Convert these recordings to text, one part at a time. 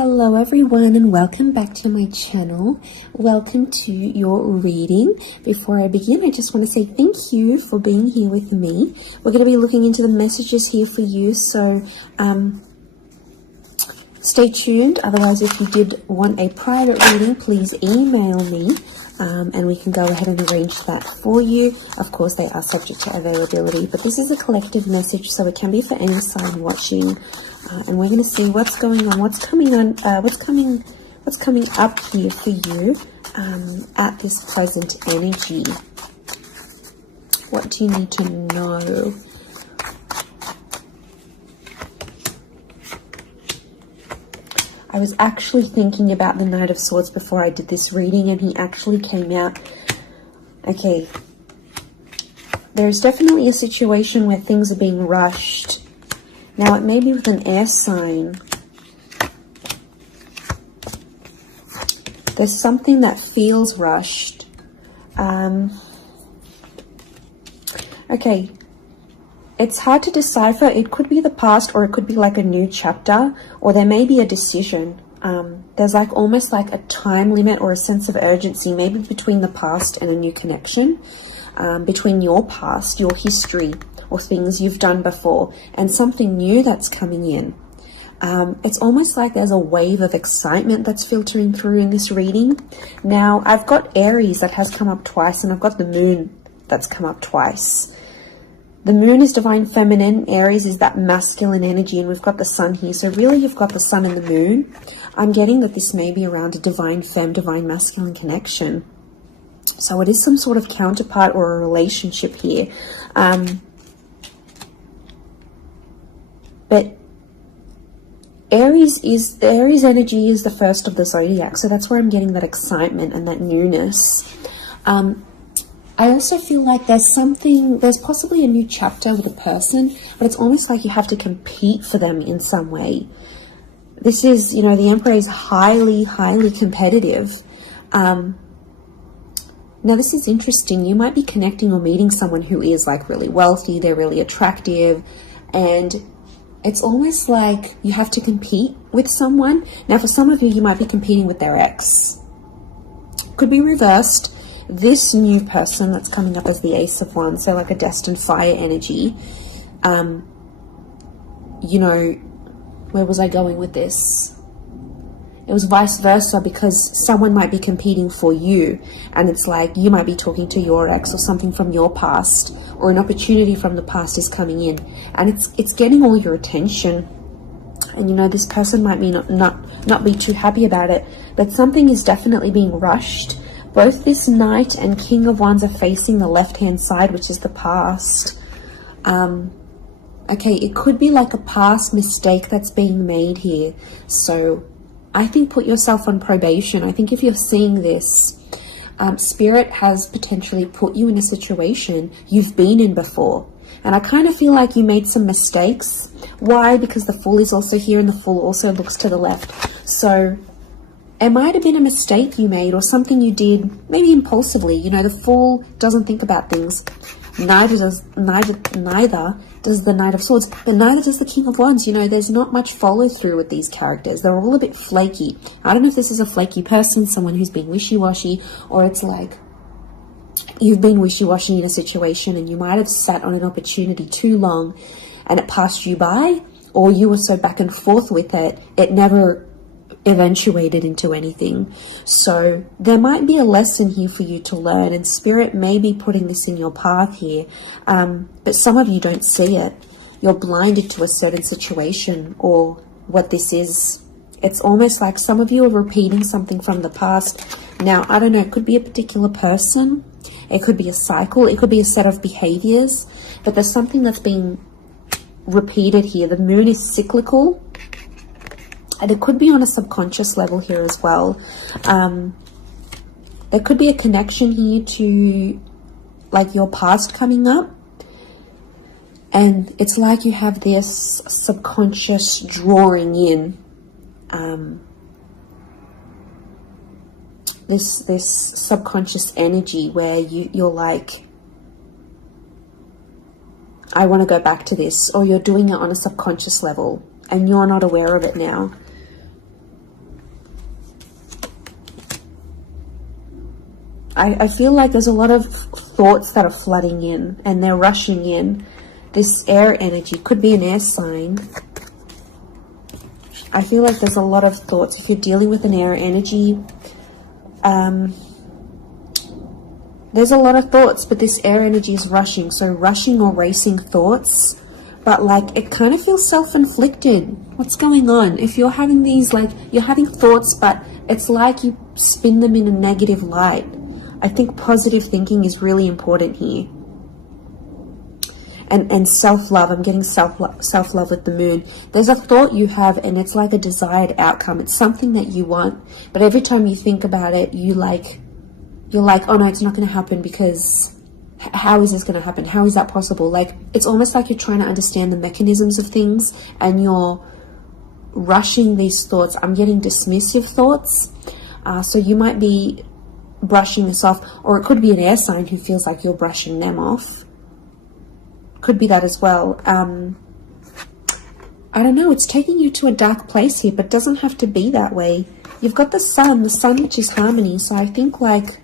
Hello everyone and welcome back to my channel. Welcome to your reading. Before I begin, I just want to say thank you for being here with me. We're going to be looking into the messages here for you, so stay tuned. Otherwise, if you did want a private reading, please email me and we can go ahead and arrange that for you. Of course, they are subject to availability, but this is a collective message, so it can be for any sign watching. And we're going to see what's going on, what's coming up here for you at this present energy. What do you need to know? I was actually thinking about the Knight of Swords before I did this reading, and he actually came out. Okay, there's definitely a situation where things are being rushed. Now, it may be with an air sign. There's something that feels rushed. Okay, it's hard to decipher. It could be the past, or it could be like a new chapter, or there may be a decision. There's like almost like a time limit or a sense of urgency, maybe between the past and a new connection, between your past, your history, or things you've done before, and something new that's coming in. It's almost like there's a wave of excitement that's filtering through in this reading. Now, I've got Aries that has come up twice, and I've got the Moon that's come up twice. The Moon is divine feminine, Aries is that masculine energy, and we've got the Sun here. So really, you've got the Sun and the Moon. I'm getting that this may be around a divine femme, divine masculine connection. So it is some sort of counterpart or a relationship here. But Aries energy is the first of the zodiac, so that's where I'm getting that excitement and that newness. I also feel like there's possibly a new chapter with a person, but it's almost like you have to compete for them in some way. This is, you know, the Emperor is highly, highly competitive. Now, this is interesting. You might be connecting or meeting someone who is like really wealthy, they're really attractive, and it's almost like you have to compete with someone. Now, for some of you, you might be competing with their ex. Could be reversed. This new person that's coming up as the Ace of Wands, so like a destined fire energy. You know, where was I going with this? It was vice versa, because someone might be competing for you, and it's like you might be talking to your ex or something from your past, or an opportunity from the past is coming in, and it's getting all your attention. And you know, this person might be not be too happy about it, but something is definitely being rushed. Both this Knight and King of Wands are facing the left-hand side, which is the past. Okay, it could be like a past mistake that's being made here. So I think put yourself on probation. I think if you're seeing this, Spirit has potentially put you in a situation you've been in before. And I kind of feel like you made some mistakes. Why? Because the Fool is also here, and the Fool also looks to the left. So it might have been a mistake you made, or something you did maybe impulsively. You know, the Fool doesn't think about things. Neither does the Knight of Swords, but neither does the King of Wands. You know, there's not much follow through with these characters. They're all a bit flaky. I don't know if this is a flaky person, someone who's been wishy-washy, or it's like you've been wishy-washy in a situation and you might have sat on an opportunity too long and it passed you by, or you were so back and forth with it, it never eventuated into anything. So there might be a lesson here for you to learn, and Spirit may be putting this in your path here, but some of you don't see it. You're blinded to a certain situation or what this is. It's almost like some of you are repeating something from the past. Now, I don't know, it could be a particular person, it could be a cycle, it could be a set of behaviors, but there's something that's being repeated here. The Moon is cyclical, and it could be on a subconscious level here as well. There could be a connection here to like your past coming up. And it's like you have this subconscious drawing in. This subconscious energy where you're like, I want to go back to this, or you're doing it on a subconscious level and you're not aware of it now. I feel like there's a lot of thoughts that are flooding in and they're rushing in. This air energy could be an air sign. I feel like there's a lot of thoughts. If you're dealing with an air energy, there's a lot of thoughts, but this air energy is rushing. So rushing or racing thoughts, but like it kind of feels self-inflicted. What's going on? If you're having these, like you're having thoughts, but it's like you spin them in a negative light. I think positive thinking is really important here. And self-love, I'm getting self-love with the moon. There's a thought you have and it's like a desired outcome. It's something that you want, but every time you think about it, you're like, oh no, it's not going to happen, because how is this going to happen? How is that possible? Like, it's almost like you're trying to understand the mechanisms of things and you're rushing these thoughts. I'm getting dismissive thoughts. So you might be brushing this off, or it could be an air sign who feels like you're brushing them off. Could be that as well. I don't know, it's taking you to a dark place here, but it doesn't have to be that way. You've got the sun which is harmony, so I think like,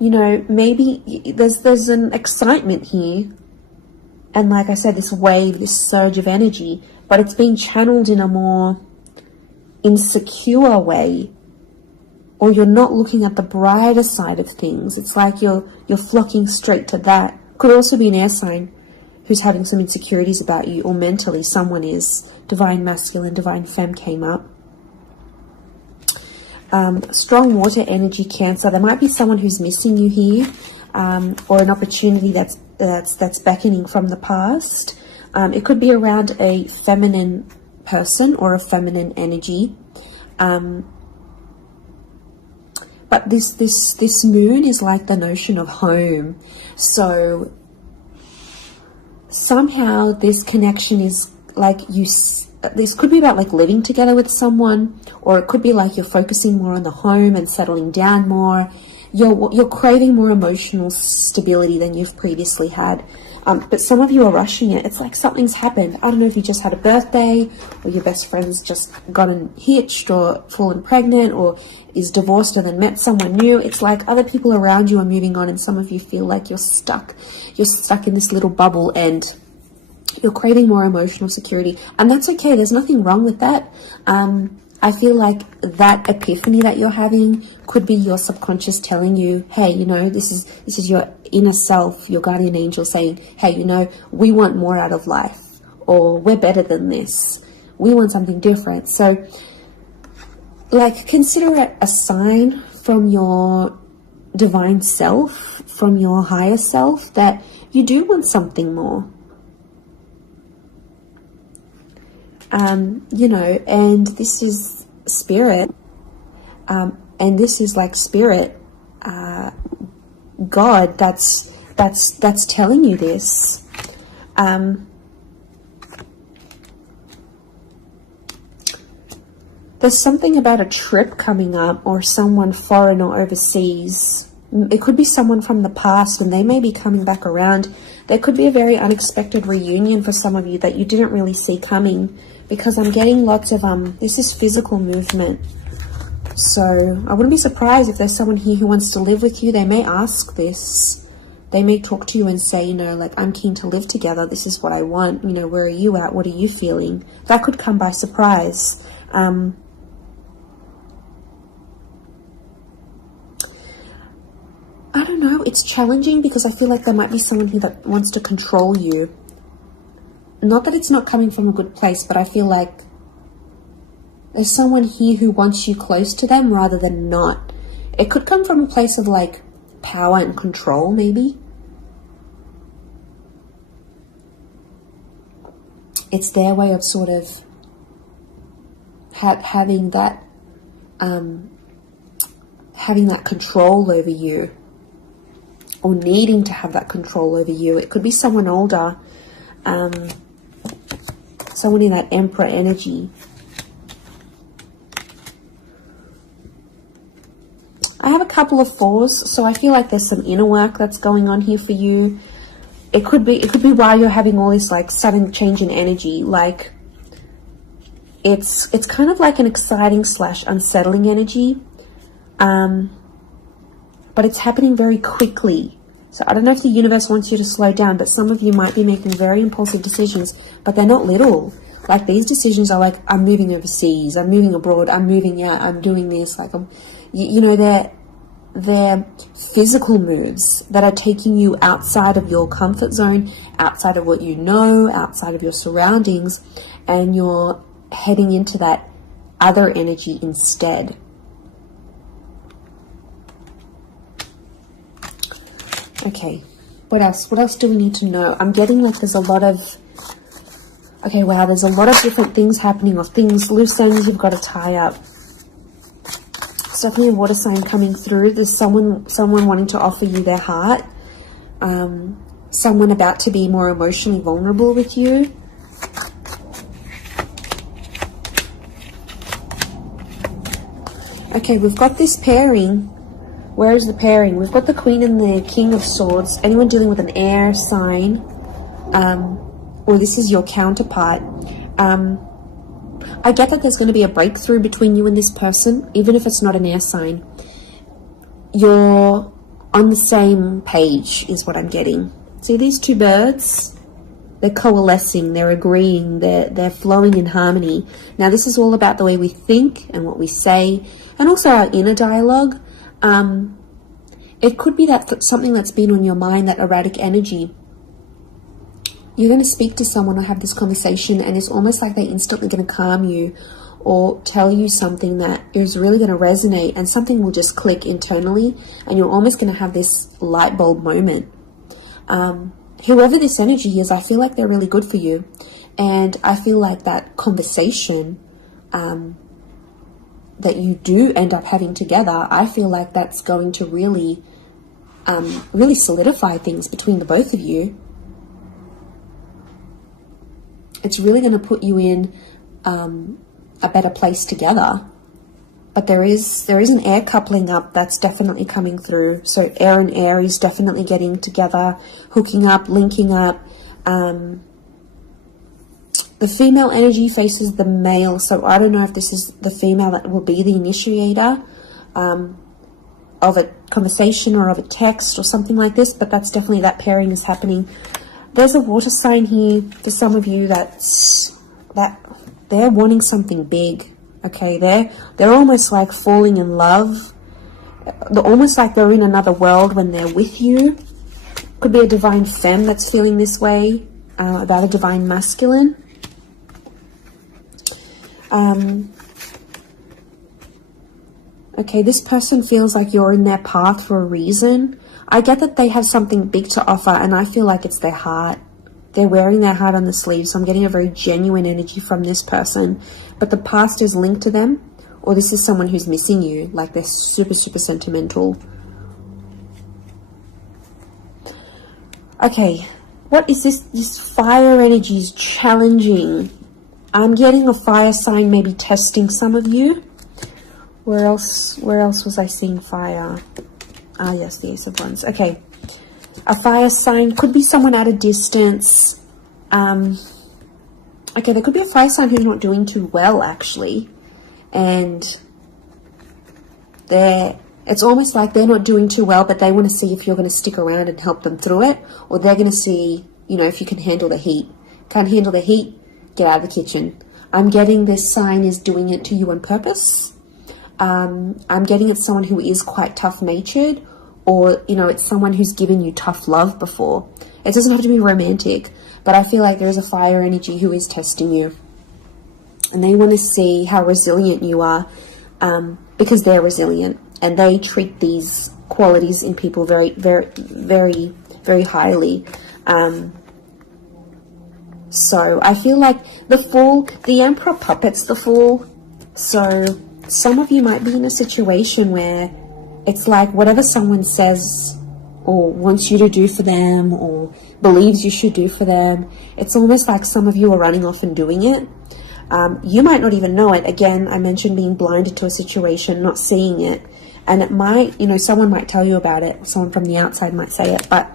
you know, maybe there's an excitement here. And like I said, this wave, this surge of energy, but it's being channeled in a more insecure way. Or you're not looking at the brighter side of things. It's like you're flocking straight to that. Could also be an air sign who's having some insecurities about you, or mentally someone is. Divine masculine, divine femme came up. Strong water energy, Cancer. There might be someone who's missing you here, or an opportunity that's beckoning from the past. It could be around a feminine person or a feminine energy. But this moon is like the notion of home. So somehow this connection is like this could be about like living together with someone, or it could be like you're focusing more on the home and settling down more. You're craving more emotional stability than you've previously had. But some of you are rushing it. It's like something's happened. I don't know if you just had a birthday, or your best friend's just gotten hitched or fallen pregnant, or is divorced and then met someone new. It's like other people around you are moving on, and some of you feel like you're stuck. You're stuck in this little bubble and you're craving more emotional security. And that's okay. There's nothing wrong with that. I feel like that epiphany that you're having could be your subconscious telling you, hey, you know, this is your inner self, your guardian angel saying, hey, you know, we want more out of life, or we're better than this. We want something different. So, like, consider it a sign from your divine self, from your higher self, that you do want something more. You know, and this is spirit, and this is like spirit, God, that's telling you this. There's something about a trip coming up, or someone foreign or overseas. It could be someone from the past and they may be coming back around. There could be a very unexpected reunion for some of you that you didn't really see coming, because I'm getting lots of, this is physical movement. So I wouldn't be surprised if there's someone here who wants to live with you. They may ask this. They may talk to you and say, you know, like, I'm keen to live together. This is what I want. You know, where are you at? What are you feeling? That could come by surprise. I don't know. It's challenging because I feel like there might be someone here that wants to control you. Not that it's not coming from a good place, but I feel like there's someone here who wants you close to them rather than not. It could come from a place of like power and control, maybe. It's their way of sort of having that control over you, or needing to have that control over you. It could be someone older, someone in that Emperor energy. I have a couple of fours, so I feel like there's some inner work that's going on here for you. It could be while you're having all this like sudden change in energy, like It's kind of like an exciting / unsettling energy, but it's happening very quickly. So I don't know if the universe wants you to slow down, but some of you might be making very impulsive decisions, but they're not little. Like, these decisions are like, I'm moving overseas, I'm moving abroad, I'm moving out, I'm doing this. Like, you know, they're physical moves that are taking you outside of your comfort zone, outside of what you know, outside of your surroundings, and you're heading into that other energy instead. Okay, what else? What else do we need to know? I'm getting like there's a lot of... Okay, wow, there's a lot of different things happening, or things, loose ends you've got to tie up. It's definitely a water sign coming through. There's someone wanting to offer you their heart. Someone about to be more emotionally vulnerable with you. Okay, we've got this pairing. Where is the pairing? We've got the Queen and the King of Swords. Anyone dealing with an air sign, or this is your counterpart. I get that there's going to be a breakthrough between you and this person, even if it's not an air sign. You're on the same page, is what I'm getting. See these two birds? They're coalescing, they're agreeing, they're flowing in harmony. Now, this is all about the way we think and what we say, and also our inner dialogue. It could be that something that's been on your mind, that erratic energy. You're going to speak to someone or have this conversation, and it's almost like they're instantly going to calm you or tell you something that is really going to resonate, and something will just click internally, and you're almost going to have this light bulb moment. Whoever this energy is, I feel like they're really good for you, and I feel like that conversation that you do end up having together, I feel like that's going to really solidify things between the both of you. It's really going to put you in a better place together. But there is an air coupling up that's definitely coming through. So air and Aries definitely getting together, hooking up, linking up. The female energy faces the male, so I don't know if this is the female that will be the initiator of a conversation or of a text or something like this, but that's definitely, that pairing is happening. There's a water sign here for some of you that they're wanting something big. Okay, they're almost like falling in love. They're almost like they're in another world when they're with you. Could be a divine femme that's feeling this way about a divine masculine. Okay, this person feels like you're in their path for a reason. I get that they have something big to offer, and I feel like it's their heart. They're wearing their heart on the sleeve, so I'm getting a very genuine energy from this person. But the past is linked to them, or this is someone who's missing you, like they're super, super sentimental. Okay, what is this? This fire energy is challenging. I'm getting a fire sign maybe testing some of you. Where else was I seeing fire? Ah, yes, the Ace of Wands. Okay. A fire sign could be someone at a distance. Okay, there could be a fire sign who's not doing too well, actually. And it's almost like they're not doing too well, but they want to see if you're going to stick around and help them through it. Or they're going to see, you know, if you can handle the heat. Can't handle the heat? Get out of the kitchen. I'm getting this sign is doing it to you on purpose. I'm getting it's someone who is quite tough-natured, or, you know, it's someone who's given you tough love before. It doesn't have to be romantic, but I feel like there is a fire energy who is testing you. And they want to see how resilient you are, because they're resilient. And they treat these qualities in people very, very, very, very highly. So I feel like the Fool, the Emperor puppets the Fool. So some of you might be in a situation where it's like whatever someone says or wants you to do for them or believes you should do for them, it's almost like some of you are running off and doing it. You might not even know it. Again, I mentioned being blinded to a situation, not seeing it. And it might, you know, someone might tell you about it. Someone from the outside might say it. But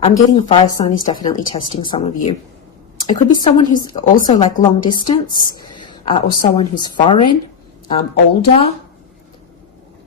I'm getting a fire sign is definitely testing some of you. It could be someone who's also like long distance. or someone who's foreign, older.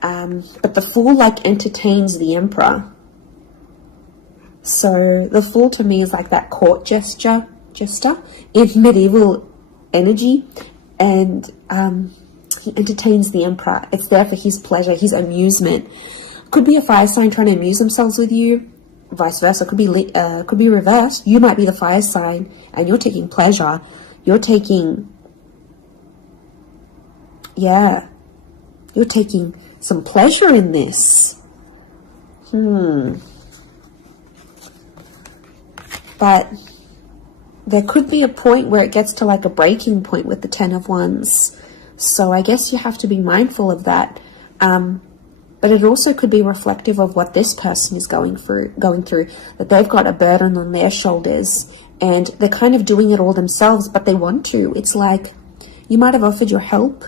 But the Fool like entertains the Emperor. So the Fool to me is like that court jester in medieval energy, and he entertains the Emperor. It's there for his pleasure, his amusement. Could be a fire sign trying to amuse themselves with you, vice versa. Could be reversed. You might be the fire sign and you're taking pleasure. You're taking some pleasure in this. But there could be a point where it gets to like a breaking point with the Ten of Wands. So I guess you have to be mindful of that. But it also could be reflective of what this person is going through, that they've got a burden on their shoulders and they're kind of doing it all themselves, but they want to. It's like you might have offered your help.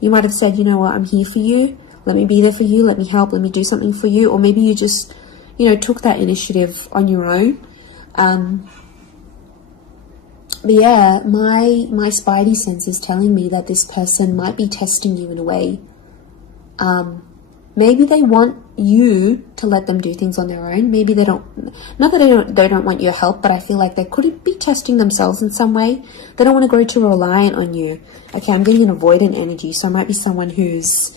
You might have said, you know what, I'm here for you. Let me be there for you. Let me help. Let me do something for you. Or maybe you just, took that initiative on your own. But yeah, my spidey sense is telling me that this person might be testing you in a way. Maybe they want you to let them do things on their own. Maybe they don't, not that they don't want your help, but I feel like they could be testing themselves in some way. They don't want to grow too reliant on you. Okay, I'm getting an avoidant energy, so it might be someone who's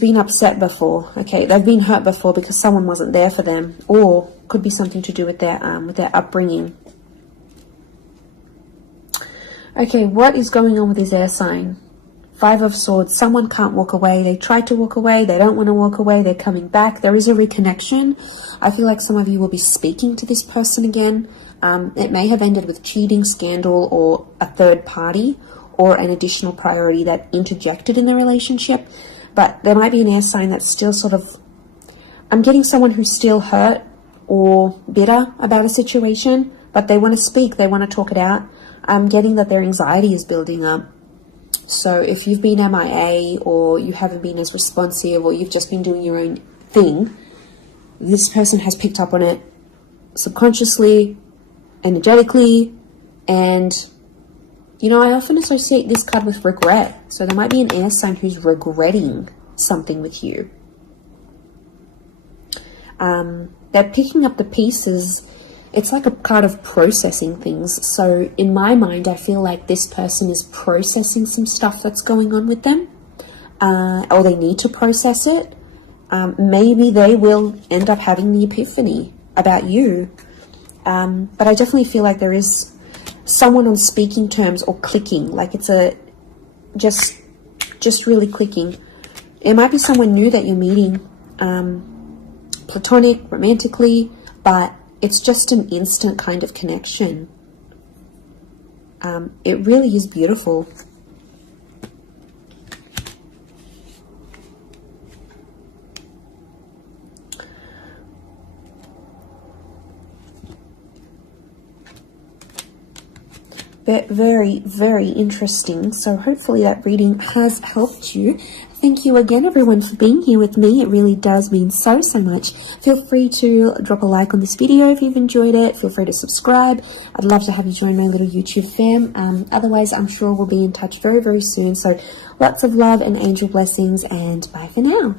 been upset before. Okay, they've been hurt before because someone wasn't there for them, or could be something to do with their upbringing. Okay, what is going on with this air sign? Five of Swords. Someone can't walk away. They tried to walk away. They don't want to walk away. They're coming back. There is a reconnection. I feel like some of you will be speaking to this person again. It may have ended with cheating, scandal, or a third party, or an additional priority that interjected in the relationship. But there might be an air sign that's still sort of... I'm getting someone who's still hurt or bitter about a situation, but they want to speak. They want to talk it out. I'm getting that their anxiety is building up. So if you've been MIA, or you haven't been as responsive, or you've just been doing your own thing, this person has picked up on it subconsciously, energetically, and I often associate this card with regret. So there might be an air sign who's regretting something with you. They're picking up the pieces. It's like a card of processing things. So in my mind, I feel like this person is processing some stuff that's going on with them, or they need to process it. Maybe they will end up having the epiphany about you. But I definitely feel like there is someone on speaking terms or clicking, like it's just really clicking. It might be someone new that you're meeting, platonic, romantically, but it's just an instant kind of connection. It really is beautiful. Very, very interesting. So hopefully that reading has helped you. Thank you again, everyone, for being here with me. It really does mean so much. Feel free to drop a like on this video if you've enjoyed it. Feel free to subscribe. I'd love to have you join my little YouTube fam. Otherwise, I'm sure we'll be in touch very, very soon. So lots of love and angel blessings, and bye for now.